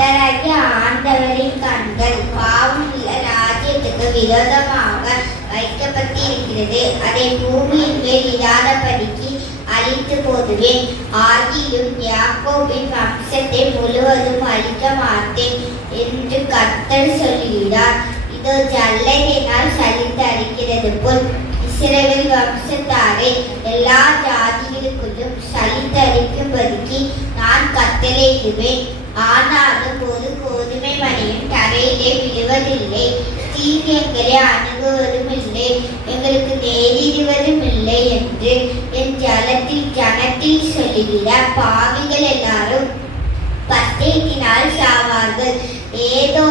கர்த்தராகிய ஆண்டவரின் கண்கள் பாவமுள்ள ராஜ்யத்துக்கு விரோதமாக வைக்கப்பட்டிருக்கிறது. அதை பூமியின் மேல் இராதபடிக்கு அழித்து போடுவேன். ஆகிலும் யாக்கோபின் வம்சத்தை முழுவதும் அழிக்க மாட்டேன் என்று கர்த்தர் சொல்லுகிறார். இதோ ஜல்லடையினால் சலித்து அடிக்கிறது போல் இஸ்ரவேல் வம்சத்தாரை எல்லா ஜாதிகளுக்குள்ளும் சலித்து அடிக்கும்படிக்கு நான் கட்டளையிடுவேன். ஆனாலும் ஒரு கோதுமை மணியும் தரையிலே விழுவதில்லை. தீங்கு எங்களை அணுகுவதும் இல்லை, எங்களுக்கு நேரிடுவதும் இல்லை என்று என் ஜனத்தில் சொல்லுகிற பாவிகள் எல்லாரும் பட்டயத்தினால் சாவார்கள். ஏதோ